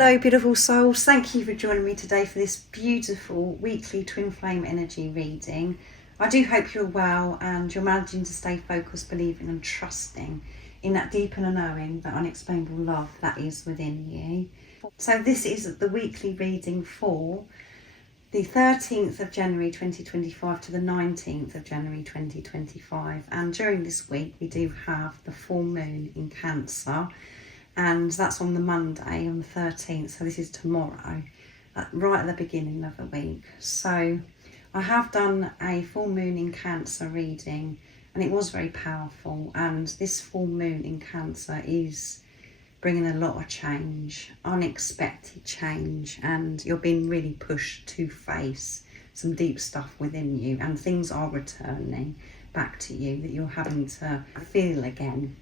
Hello beautiful souls, thank you for joining me today for this beautiful weekly twin flame energy reading. I do hope you're well and you're managing to stay focused, believing and trusting in that deep inner knowing, that unexplainable love that is within you. So this is the weekly reading for the 13th of January 2025 to the 19th of January 2025, and during this week we do have the full moon in Cancer, and that's on the Monday on the 13th, so this is tomorrow, right at the beginning of the week. So I have done a full moon in Cancer reading and it was very powerful, and this full moon in Cancer is bringing a lot of change, unexpected change, and you're being really pushed to face some deep stuff within you, and things are returning back to you that you're having to feel again.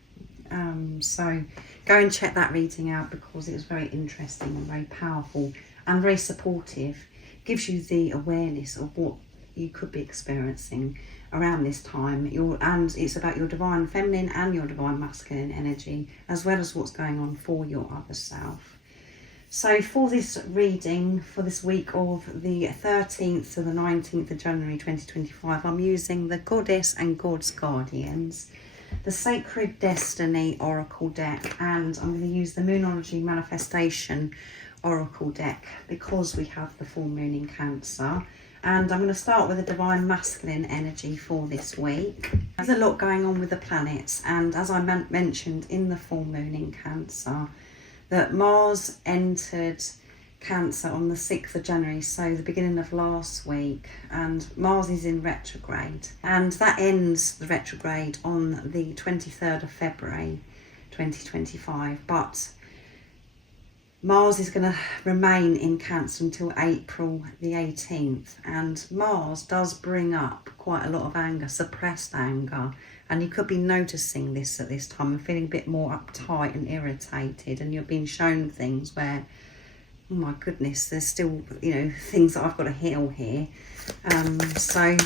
So go and check that reading out because it was very interesting and very powerful and very supportive. Gives you the awareness of what you could be experiencing around this time, and it's about your divine feminine and your divine masculine energy, as well as what's going on for your other self. So for this reading for this week of the 13th to the 19th of January 2025, I'm using the Goddess and God's Guardians, the Sacred Destiny Oracle deck, and I'm going to use the Moonology Manifestation Oracle deck because we have the full moon in Cancer. And I'm going to start with the divine masculine energy for this week. There's a lot going on with the planets, and as I mentioned in the full moon in Cancer, that Mars entered Cancer on the 6th of January, so the beginning of last week, and Mars is in retrograde, and that ends the retrograde on the 23rd of February 2025, but Mars is going to remain in Cancer until April the 18th, and Mars does bring up quite a lot of anger, suppressed anger, and you could be noticing this at this time and feeling a bit more uptight and irritated, and you're being shown things where, oh my goodness, there's still, things that I've got to heal here. So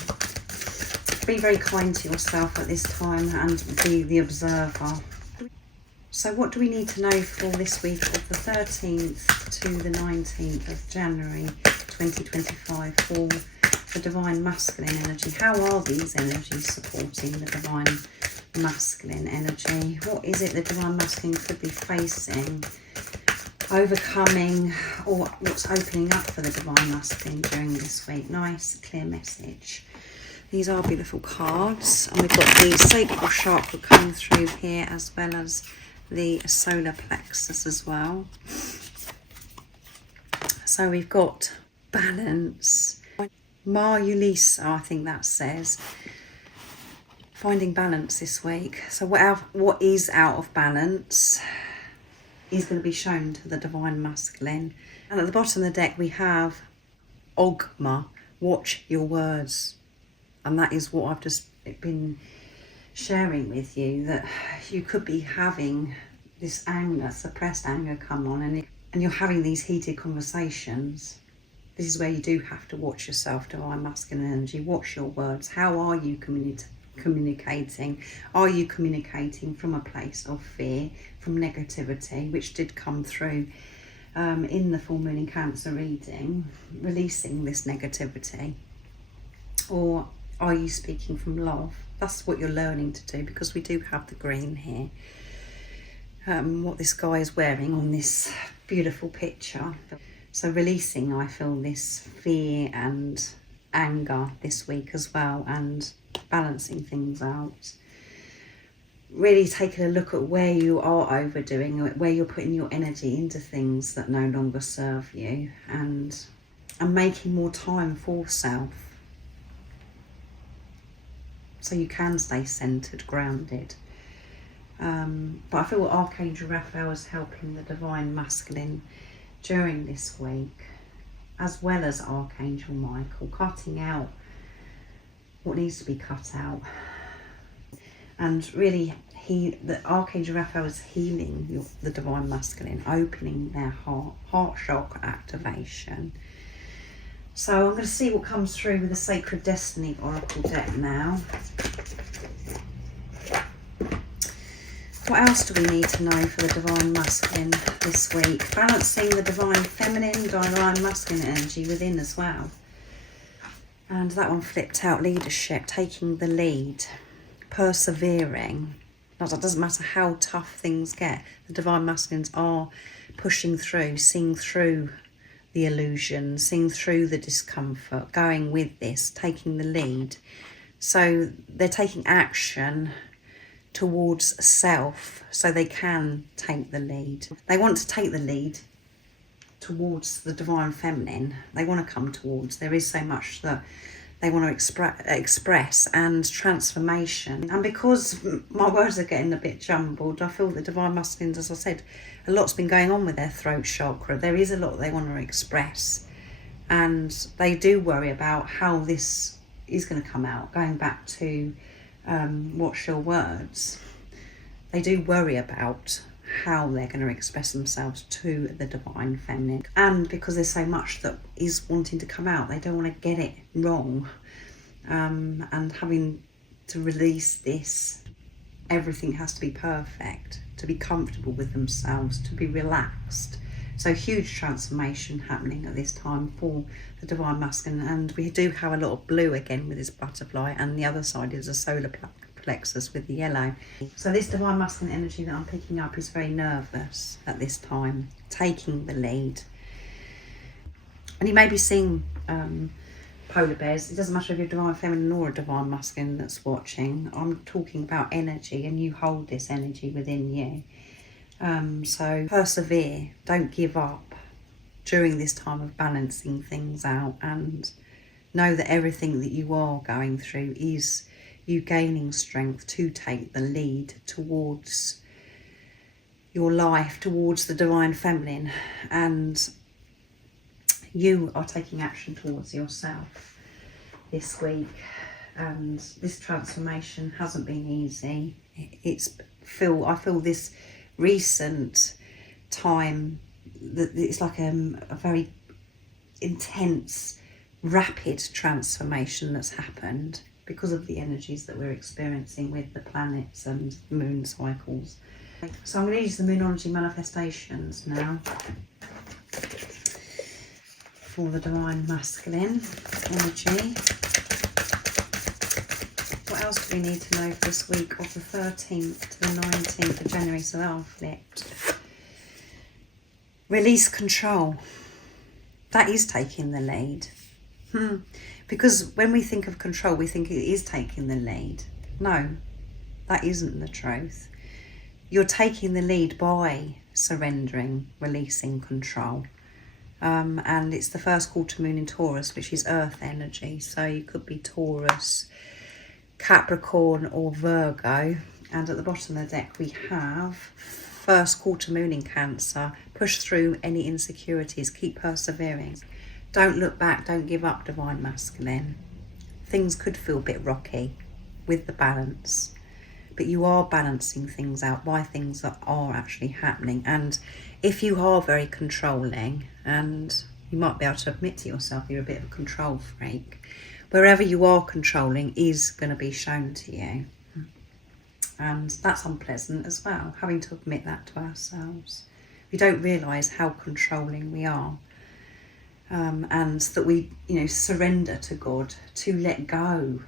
be very kind to yourself at this time and be the observer. So what do we need to know for this week of the 13th to the 19th of January 2025 for the divine masculine energy? How are these energies supporting the divine masculine energy? What is it the divine masculine could be facing, overcoming, or what's opening up for the divine masculine during this week? Nice clear message. These are beautiful cards, and we've got the sacral chakra coming through here, as well as the solar plexus as well. So we've got balance, Marulisa, I think that says, finding balance this week. So what is out of balance is going to be shown to the divine masculine. And at the bottom of the deck we have Ogma, watch your words, and that is what I've just been sharing with you, that you could be having this anger, suppressed anger come on, and you're having these heated conversations. This is where you do have to watch yourself, divine masculine energy. Watch your words. How are you communicating? Are you communicating from a place of fear, from negativity, which did come through in the full moon in Cancer reading, releasing this negativity? Or are you speaking from love? That's what you're learning to do, because we do have the green here. What this guy is wearing on this beautiful picture. So releasing, I feel, this fear and anger this week as well, and balancing things out. Really taking a look at where you are overdoing, where you're putting your energy into things that no longer serve you, and making more time for self, so you can stay centered, grounded. But I feel Archangel Raphael is helping the divine masculine during this week, as well as Archangel Michael, cutting out what needs to be cut out. And really, the Archangel Raphael is healing the divine masculine, opening their heart chakra activation. So I'm going to see what comes through with the Sacred Destiny Oracle deck now. What else do we need to know for the divine masculine this week? Balancing the divine feminine, divine masculine energy within as well. And that one flipped out: leadership, taking the lead, persevering. It doesn't matter how tough things get. The divine masculines are pushing through, seeing through the illusion, seeing through the discomfort, going with this, taking the lead. So they're taking action towards self so they can take the lead. They want to take the lead towards the divine feminine. They want to come towards. There is so much that they want to express, and transformation. And because my words are getting a bit jumbled, I feel the divine masculines, as I said, a lot's been going on with their throat chakra. There is a lot they want to express, and they do worry about how this is going to come out. Going back to what's your words, they do worry about how they're going to express themselves to the divine feminine. And because there's so much that is wanting to come out, they don't want to get it wrong, and having to release this, everything has to be perfect, to be comfortable with themselves, to be relaxed. So huge transformation happening at this time for the divine masculine. And we do have a lot of blue again with this butterfly, and the other side is a solar plexus with the yellow. So this divine masculine energy that I'm picking up is very nervous at this time, taking the lead. And you may be seeing polar bears. It doesn't matter if you're divine feminine or a divine masculine that's watching. I'm talking about energy, and you hold this energy within you. So persevere, don't give up during this time of balancing things out, and know that everything that you are going through is you gaining strength to take the lead towards your life, towards the divine feminine, and you are taking action towards yourself this week. And this transformation hasn't been easy. I feel this recent time that it's like a very intense, rapid transformation that's happened because of the energies that we're experiencing with the planets and moon cycles. So I'm going to use the Moonology manifestations now for the divine masculine energy. What else do we need to know for this week of the 13th to the 19th of January? So they are flipped. Release control. That is taking the lead. Because when we think of control, we think it is taking the lead. No, that isn't the truth. You're taking the lead by surrendering, releasing control. And it's the first quarter moon in Taurus, which is earth energy. So you could be Taurus, Capricorn or Virgo. And at the bottom of the deck we have first quarter moon in Cancer. Push through any insecurities, keep persevering. Don't look back, don't give up, divine masculine. Things could feel a bit rocky with the balance, but you are balancing things out by things that are actually happening. And if you are very controlling, and you might be able to admit to yourself you're a bit of a control freak, wherever you are controlling is going to be shown to you. And that's unpleasant as well, having to admit that to ourselves. We don't realise how controlling we are. And that we, surrender to God, to let go,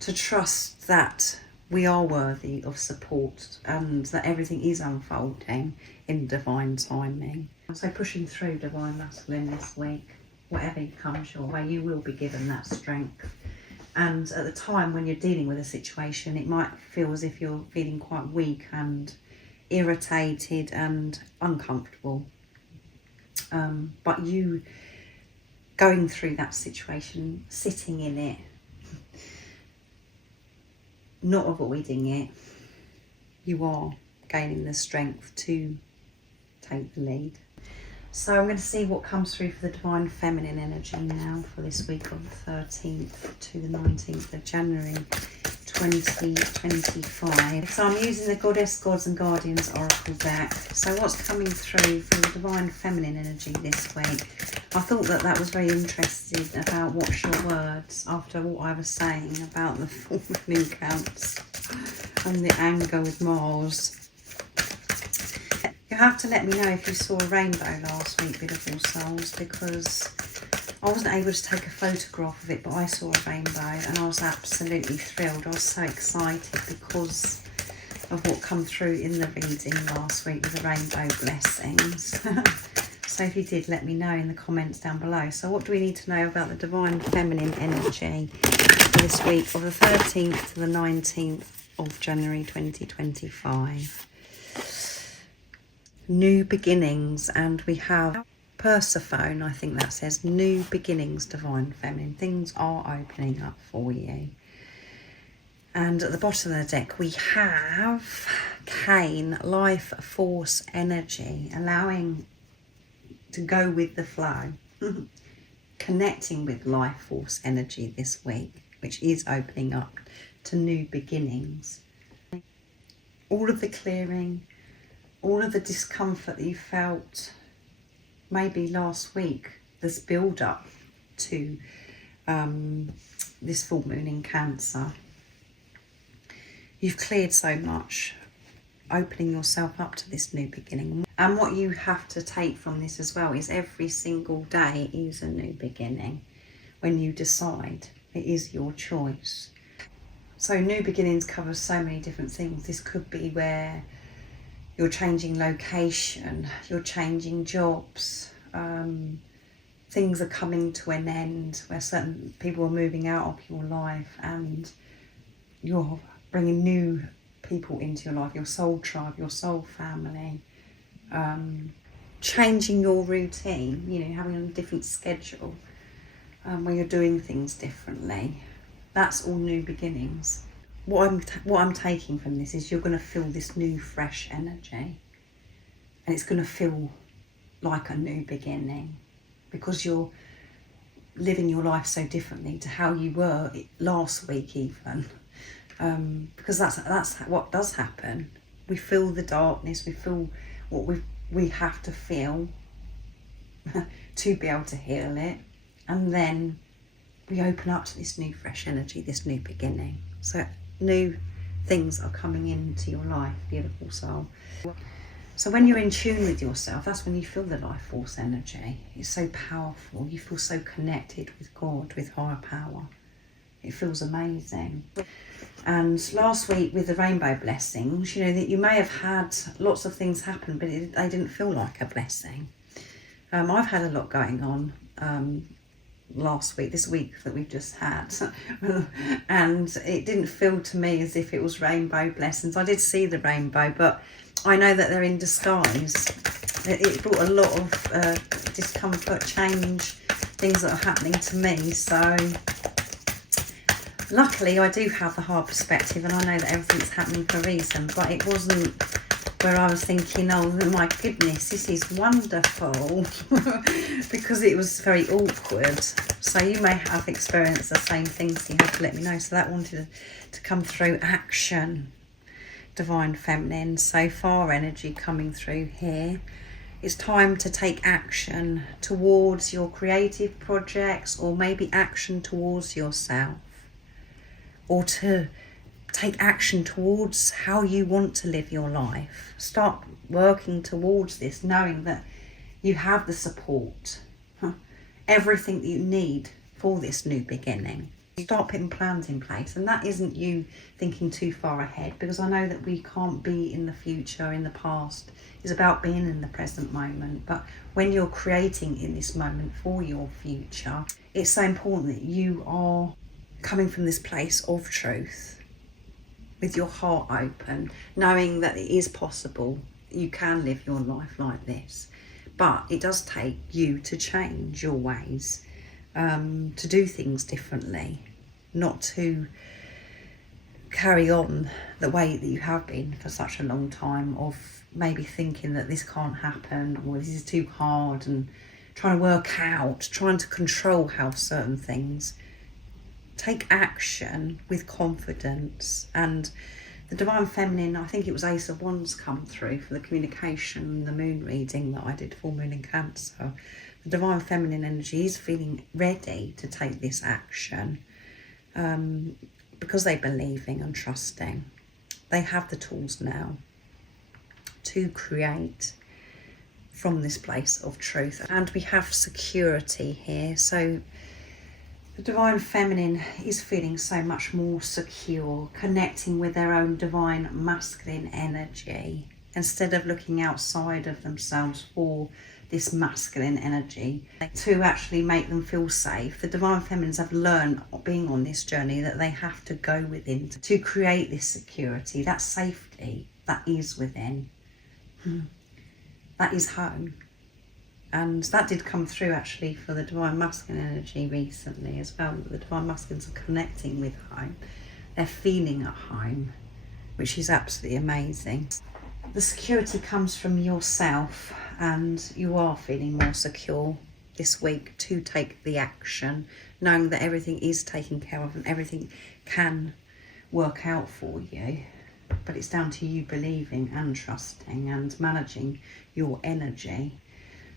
to trust that we are worthy of support and that everything is unfolding in divine timing. So pushing through divine masculine this week, whatever comes your way, you will be given that strength. And at the time when you're dealing with a situation, it might feel as if you're feeling quite weak and irritated and uncomfortable. But you going through that situation, sitting in it, not avoiding it, you are gaining the strength to take the lead. So I'm going to see what comes through for the divine feminine energy now for this week of the 13th to the 19th of January 2025. So I'm using the Goddess, Gods and Guardians Oracle deck. So what's coming through from the Divine Feminine energy this week? I thought that was very interesting about what's your words after what I was saying about the full moon counts and the anger with Mars. You have to let me know if you saw a rainbow last week, beautiful souls, because I wasn't able to take a photograph of it, but I saw a rainbow and I was absolutely thrilled. I was so excited because of what come through in the reading last week with the rainbow blessings. So if you did, let me know in the comments down below. So what do we need to know about the Divine Feminine energy for this week of the 13th to the 19th of January 2025? New beginnings, and we have Persephone, I think that says new beginnings, Divine Feminine. Things are opening up for you. And at the bottom of the deck we have Cain, life force energy, allowing to go with the flow. Connecting with life force energy this week, which is opening up to new beginnings. All of the clearing, all of the discomfort that you felt maybe last week, this build up to this full moon in Cancer. You've cleared so much, opening yourself up to this new beginning. And what you have to take from this as well is every single day is a new beginning. When you decide, it is your choice. So new beginnings covers so many different things. This could be where you're changing location, you're changing jobs, things are coming to an end where certain people are moving out of your life and you're bringing new people into your life, your soul tribe, your soul family, changing your routine, you know, having a different schedule where you're doing things differently. That's all new beginnings. What I'm taking from this is you're going to feel this new fresh energy, and it's going to feel like a new beginning because you're living your life so differently to how you were last week even, because that's what does happen. We feel the darkness, we feel what we have to feel to be able to heal it, and then we open up to this new fresh energy, this new beginning. So new things are coming into your life, beautiful soul. So when you're in tune with yourself, that's when you feel the life force energy. It's so powerful. You feel so connected with God, with higher power. It feels amazing. And last week with the rainbow blessings, you know, that you may have had lots of things happen, but they didn't feel like a blessing. I've had a lot going on last week, this week that we've just had, and it didn't feel to me as if it was rainbow blessings. I did see the rainbow, but I know that they're in disguise. It brought a lot of discomfort, change, things that are happening to me. So luckily I do have the hard perspective and I know that everything's happening for a reason, but it wasn't where I was thinking, oh my goodness, this is wonderful, because it was very awkward. So you may have experienced the same things, so you have to let me know. So that wanted to come through. Action, Divine Feminine, so far energy coming through here. It's time to take action towards your creative projects, or maybe action towards yourself, or to take action towards how you want to live your life. Start working towards this, knowing that you have the support, everything that you need for this new beginning. Start putting plans in place, and that isn't you thinking too far ahead, because I know that we can't be in the future, in the past. It's about being in the present moment. But when you're creating in this moment for your future, it's so important that you are coming from this place of truth, with your heart open, knowing that it is possible. You can live your life like this, but it does take you to change your ways, to do things differently, not to carry on the way that you have been for such a long time, of maybe thinking that this can't happen, or this is too hard, and trying to work out, trying to control how certain things take action with confidence. And the Divine Feminine, I think it was Ace of Wands come through for the communication, the moon reading that I did, full moon in Cancer. The Divine Feminine energy is feeling ready to take this action because they're believing and trusting. They have the tools now to create from this place of truth. And we have security here. So the Divine Feminine is feeling so much more secure, connecting with their own Divine Masculine energy instead of looking outside of themselves for this masculine energy to actually make them feel safe. The Divine Feminines have learned, being on this journey, that they have to go within to create this security, that safety that is within. That is home. And that did come through actually for the Divine Masculine energy recently as well. The Divine Masculines are connecting with home. They're feeling at home, which is absolutely amazing. The security comes from yourself, and you are feeling more secure this week to take the action, knowing that everything is taken care of and everything can work out for you. But it's down to you believing and trusting and managing your energy.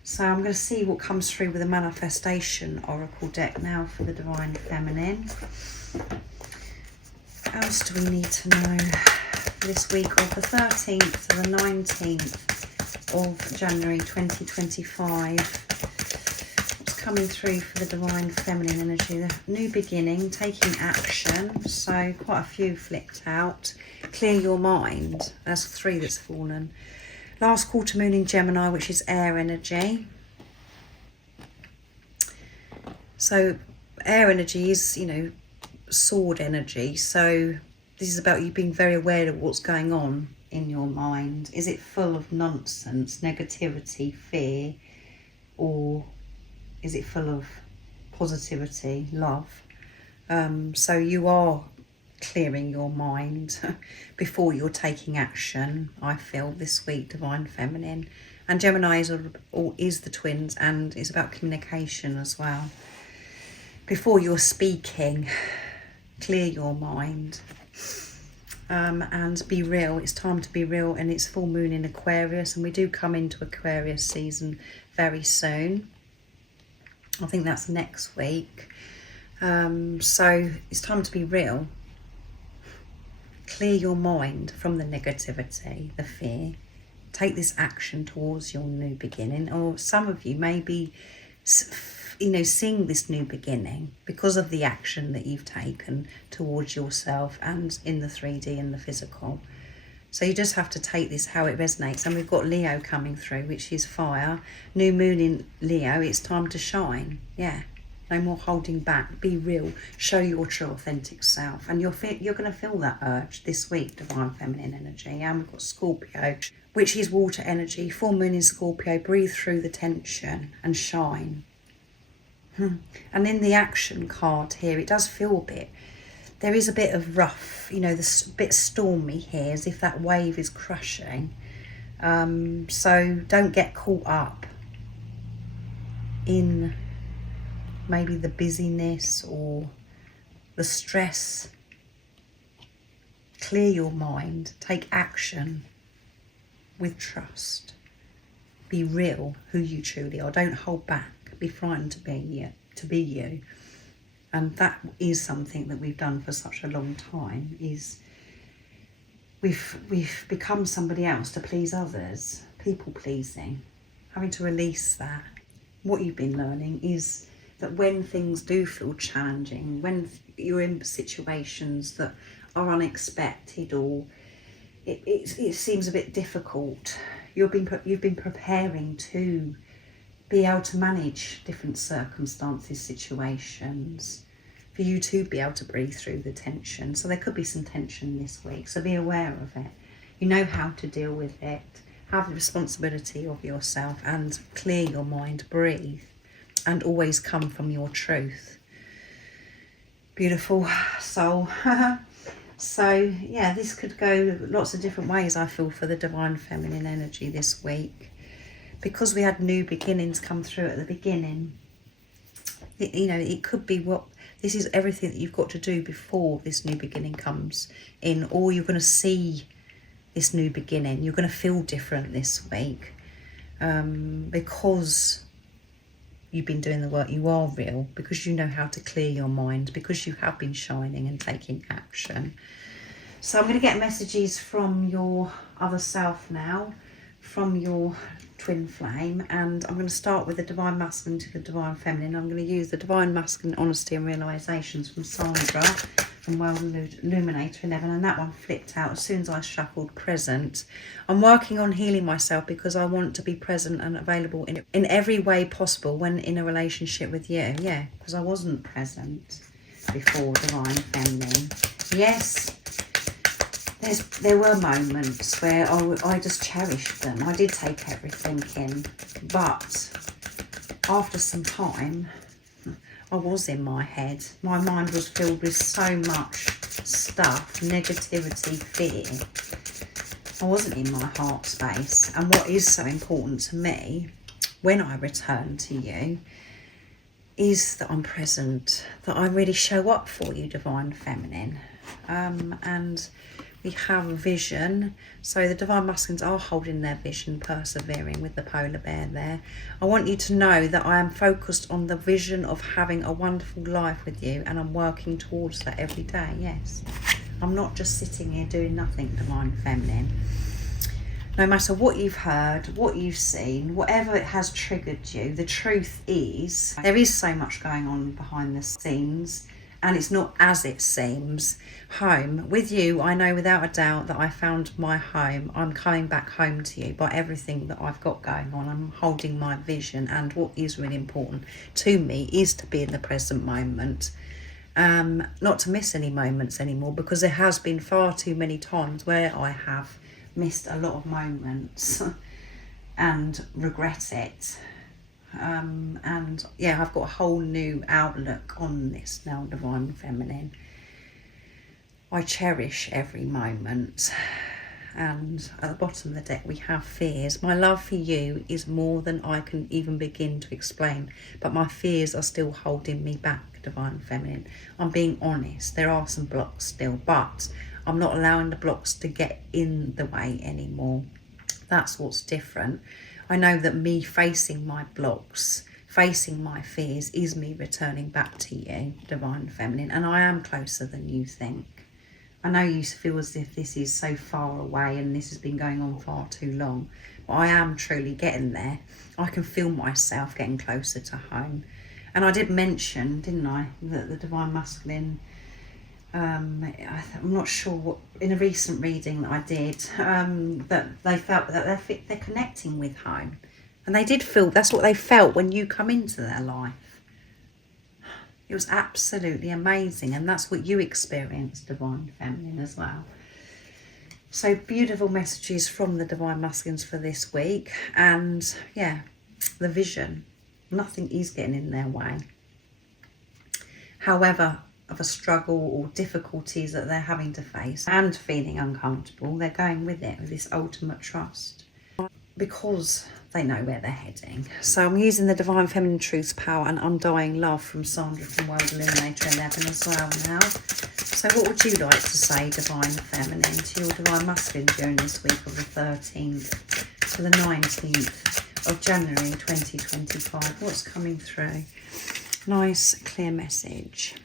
So I'm going to see what comes through with the Manifestation Oracle deck now for the Divine Feminine. What else do we need to know for this week of the 13th to the 19th of January 2025? What's coming through for the Divine Feminine energy? The new beginning, taking action. So quite a few flipped out. Clear your mind. That's 3 that's fallen. Last quarter moon in Gemini, which is air energy. So air energy is, sword energy. So this is about you being very aware of what's going on in your mind. Is it full of nonsense, negativity, fear, or is it full of positivity, love? So you are clearing your mind before you're taking action, I feel, this week, Divine Feminine. And Gemini is the twins, and it's about communication as well. Before you're speaking, clear your mind and be real. It's time to be real, and it's full moon in Aquarius, and we do come into Aquarius season very soon. I think that's next week. So it's time to be real. Clear your mind from the negativity, the fear. Take this action towards your new beginning. Or some of you may be, seeing this new beginning because of the action that you've taken towards yourself and in the 3D and the physical. So you just have to take this how it resonates. And we've got Leo coming through, which is fire. New moon in Leo, it's time to shine. Yeah. No more holding back. Be real. Show your true, authentic self. And you're going to feel that urge this week, Divine Feminine energy. And we've got Scorpio, which is water energy. Full moon in Scorpio. Breathe through the tension and shine. And in the action card here, it does feel there is a bit of rough, the bit stormy here, as if that wave is crushing. So don't get caught up in maybe the busyness or the stress. Clear your mind. Take action with trust. Be real who you truly are. Don't hold back. Be frightened to be you. And that is something that we've done for such a long time, is we've become somebody else to please others. People pleasing. Having to release that. What you've been learning is that when things do feel challenging, when you're in situations that are unexpected or it seems a bit difficult, you've been preparing to be able to manage different circumstances, situations, for you to be able to breathe through the tension. So there could be some tension this week, so be aware of it. You know how to deal with it. Have the responsibility of yourself and clear your mind, breathe. And always come from your truth. Beautiful soul. So yeah, this could go lots of different ways, I feel, for the Divine Feminine energy this week. Because we had new beginnings come through at the beginning. It could be This is everything that you've got to do before this new beginning comes in, or you're going to see this new beginning. You're going to feel different this week because you've been doing the work. You are real, because you know how to clear your mind, because you have been shining and taking action. So I'm going to get messages from your other self now, from your twin flame, and I'm going to start with the divine masculine to the divine feminine. I'm going to use the divine masculine honesty and realizations from Sandra from World Illuminator 11, and that one flipped out as soon as I shuffled present. I'm working on healing myself because I want to be present and available in every way possible when in a relationship with you. Yeah, because I wasn't present before, divine feminine. Yes, there were moments where I just cherished them. I did take everything in, but after some time, I was in my head. My mind was filled with so much stuff, negativity, fear. I wasn't in my heart space. And what is so important to me when I return to you is that I'm present, that I really show up for you, divine feminine. And we have a vision. So the divine masculines are holding their vision, persevering with the polar bear there. I want you to know that I am focused on the vision of having a wonderful life with you, and I'm working towards that every day. Yes, I'm not just sitting here doing nothing, divine feminine. No matter what you've heard, what you've seen, whatever it has triggered you, the truth is there is so much going on behind the scenes, and it's not as it seems. Home with you, I know without a doubt that I found my home. I'm coming back home to you by everything that I've got going on. I'm holding my vision, and what is really important to me is to be in the present moment, not to miss any moments anymore, because there has been far too many times where I have missed a lot of moments and regret it. And yeah, I've got a whole new outlook on this now, divine feminine. I cherish every moment. And at the bottom of the deck we have fears. My love for you is more than I can even begin to explain, but my fears are still holding me back, divine feminine. I'm being honest, there are some blocks still, but I'm not allowing the blocks to get in the way anymore. That's what's different. I know that me facing my blocks, facing my fears, is me returning back to you, divine feminine, and I am closer than you think. I know you feel as if this is so far away and this has been going on far too long, but I am truly getting there. I can feel myself getting closer to home. And I did mention, didn't I, that the divine masculine, I'm not sure what, in a recent reading that I did, that they felt that they're connecting with home. And they did feel, that's what they felt when you come into their life. It was absolutely amazing, and that's what you experienced, divine feminine, as well. So beautiful messages from the divine masculines for this week, and yeah, the vision. Nothing is getting in their way. However, of a struggle or difficulties that they're having to face and feeling uncomfortable, they're going with it with this ultimate trust, because they know where they're heading. So I'm using the divine feminine truth's power and undying love from Sandra from World Illuminator 11 as well now. So what would you like to say, divine feminine, to your divine masculine during this week of the 13th to the 19th of January 2025? What's coming through? Nice clear message.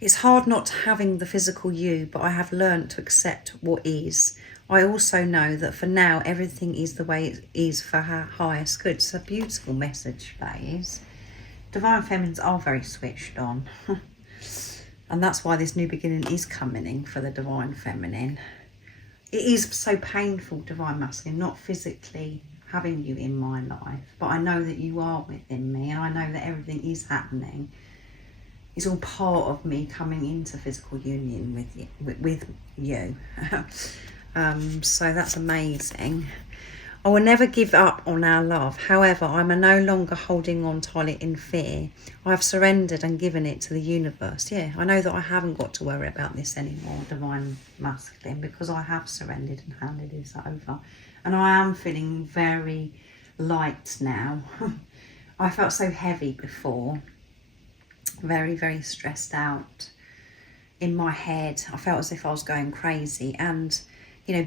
It's hard not having the physical you, but I have learned to accept what is. I also know that for now, everything is the way it is for her highest good. It's a beautiful message, that is. Divine feminines are very switched on. And that's why this new beginning is coming in for the divine feminine. It is so painful, divine masculine, not physically having you in my life, but I know that you are within me, and I know that everything is happening. It's all part of me coming into physical union with you. So that's amazing. I will never give up on our love. However, I'm no longer holding on tightly in fear. I have surrendered and given it to the universe. Yeah, I know that I haven't got to worry about this anymore, divine masculine, because I have surrendered and handed this over. And I am feeling very light now. I felt so heavy before. very, very stressed out. In my head, I felt as if I was going crazy, and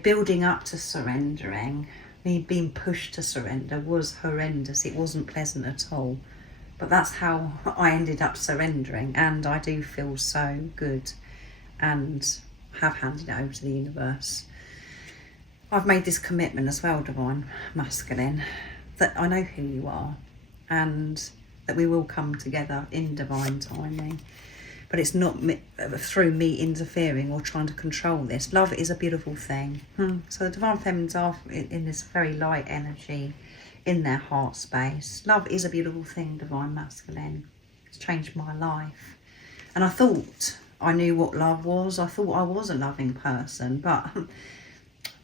building up to surrendering, me being pushed to surrender was horrendous. It wasn't pleasant at all, but that's how I ended up surrendering, and I do feel so good and have handed it over to the universe. I've made this commitment as well, Divine Masculine, that I know who you are and that we will come together in divine timing. But it's not through me interfering or trying to control this. Love is a beautiful thing. So the Divine Feminines are in this very light energy in their heart space. Love is a beautiful thing, Divine Masculine. It's changed my life. And I thought I knew what love was. I thought I was a loving person, but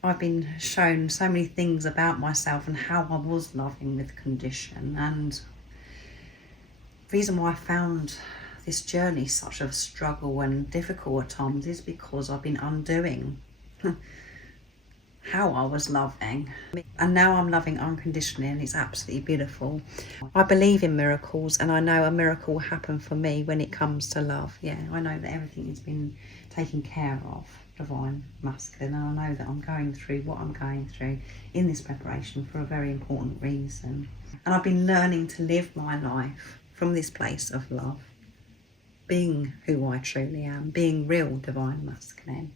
I've been shown so many things about myself and how I was loving with condition. And the reason why I found this journey such a struggle and difficult at times is because I've been undoing how I was loving, and now I'm loving unconditionally, and it's absolutely beautiful. I believe in miracles, and I know a miracle will happen for me when it comes to love. Yeah, I know that everything has been taken care of, Divine Masculine, and I know that I'm going through what I'm going through in this preparation for a very important reason. And I've been learning to live my life from this place of love, being who I truly am, being real, Divine Masculine.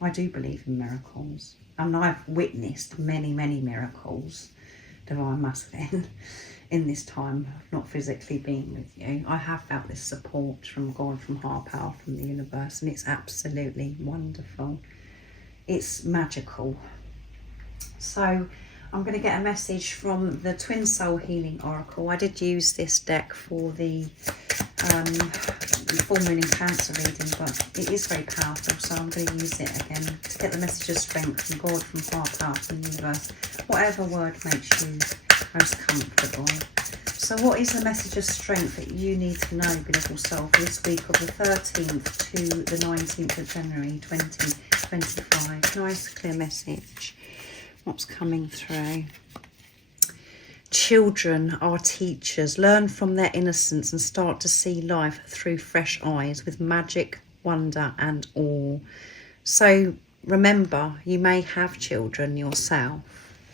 I do believe in miracles, and I've witnessed many, many miracles, Divine Masculine, in this time of not physically being with you. I have felt this support from God, from higher power, from the universe, and it's absolutely wonderful. It's magical. So I'm going to get a message from the Twin Soul Healing Oracle. I did use this deck for the full moon in Cancer reading, but it is very powerful, so I'm going to use it again to get the message of strength from God, from higher power, from the universe, whatever word makes you most comfortable. So what is the message of strength that you need to know, beautiful soul, for this week of the 13th to the 19th of January 2025? Nice clear message. What's coming through? Children are teachers. Learn from their innocence and start to see life through fresh eyes with magic, wonder and awe. So remember, you may have children yourself.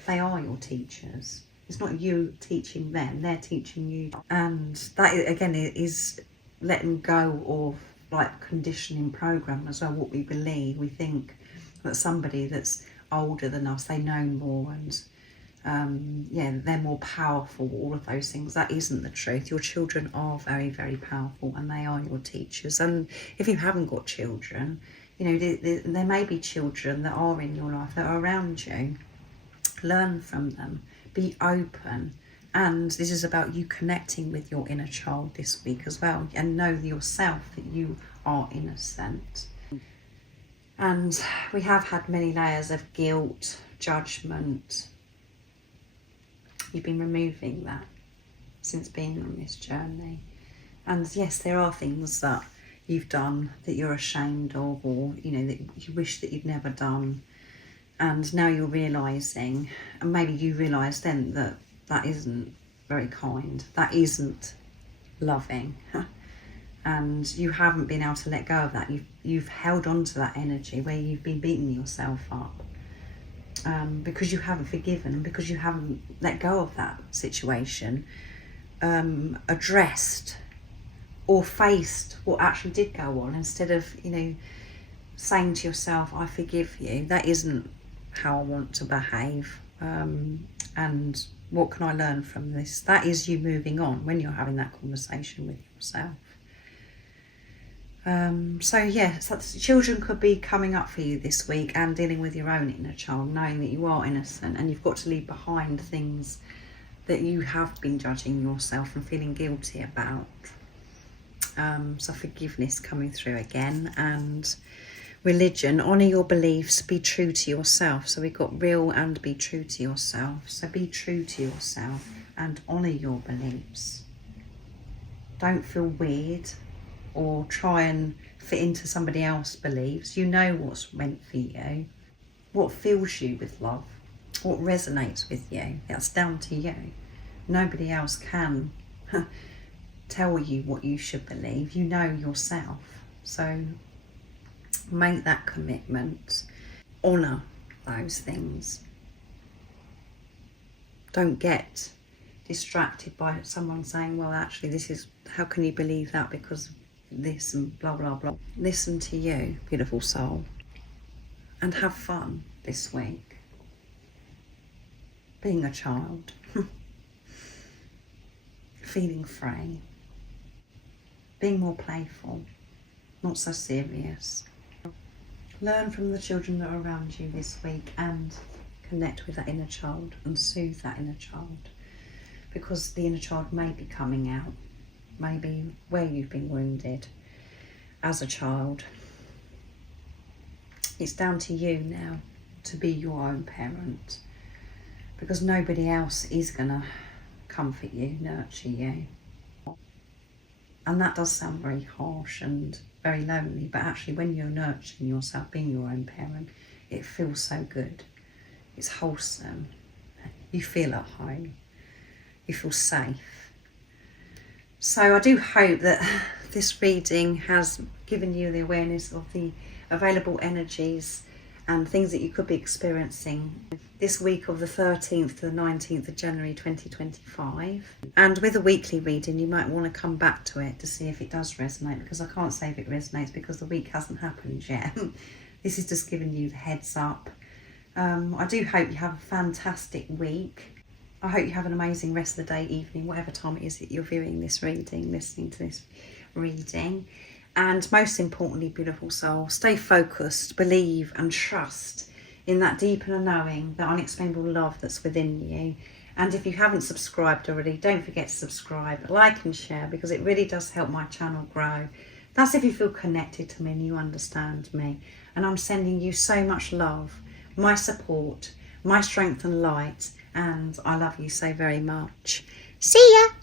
They are your teachers. It's not you teaching them, they're teaching you. And that, again, is letting go of like conditioning program as well, what we believe. We think that somebody that's older than us, they know more, and they're more powerful, all of those things. That isn't the truth. Your children are very, very powerful, and they are your teachers. And if you haven't got children, there may be children that are in your life, that are around you. Learn from them, be open, and this is about you connecting with your inner child this week as well, and know yourself that you are innocent. And we have had many layers of guilt, judgment. You've been removing that since being on this journey. And yes, there are things that you've done that you're ashamed of, or that you wish that you'd never done. And now you're realising, and maybe you realised then, that that isn't very kind, that isn't loving. And you haven't been able to let go of that. You've held on to that energy where you've been beating yourself up. Because you haven't forgiven, because you haven't let go of that situation, addressed or faced what actually did go on, instead of saying to yourself, I forgive you. That isn't how I want to behave, and what can I learn from this? That is you moving on when you're having that conversation with yourself. So children could be coming up for you this week, and dealing with your own inner child, knowing that you are innocent and you've got to leave behind things that you have been judging yourself and feeling guilty about. So forgiveness coming through again. And religion, honour your beliefs, be true to yourself. So we've got real and be true to yourself. So be true to yourself and honour your beliefs. Don't feel weird or try and fit into somebody else's beliefs. You know what's meant for you, what fills you with love, what resonates with you. That's down to you. Nobody else can tell you what you should believe. You know yourself. So make that commitment. Honour those things. Don't get distracted by someone saying, well, actually, this is, how can you believe that because this and blah, blah, blah. Listen to you, beautiful soul, and have fun this week. Being a child. Feeling free. Being more playful. Not so serious. Learn from the children that are around you this week and connect with that inner child and soothe that inner child, because the inner child may be coming out, maybe where you've been wounded as a child. It's down to you now to be your own parent, because nobody else is going to comfort you, nurture you. And that does sound very harsh and very lonely, but actually when you're nurturing yourself, being your own parent, it feels so good. It's wholesome. You feel at home. You feel safe. So I do hope that this reading has given you the awareness of the available energies and things that you could be experiencing this week of the 13th to the 19th of January 2025. And with a weekly reading, you might want to come back to it to see if it does resonate, because I can't say if it resonates because the week hasn't happened yet. This is just giving you the heads up. I do hope you have a fantastic week. I hope you have an amazing rest of the day, evening, whatever time it is that you're viewing this reading, listening to this reading. And most importantly, beautiful soul, stay focused, believe and trust in that deep inner knowing, that unexplainable love that's within you. And if you haven't subscribed already, don't forget to subscribe, like and share, because it really does help my channel grow. That's if you feel connected to me and you understand me. And I'm sending you so much love, my support, my strength and light, and I love you so very much. See ya!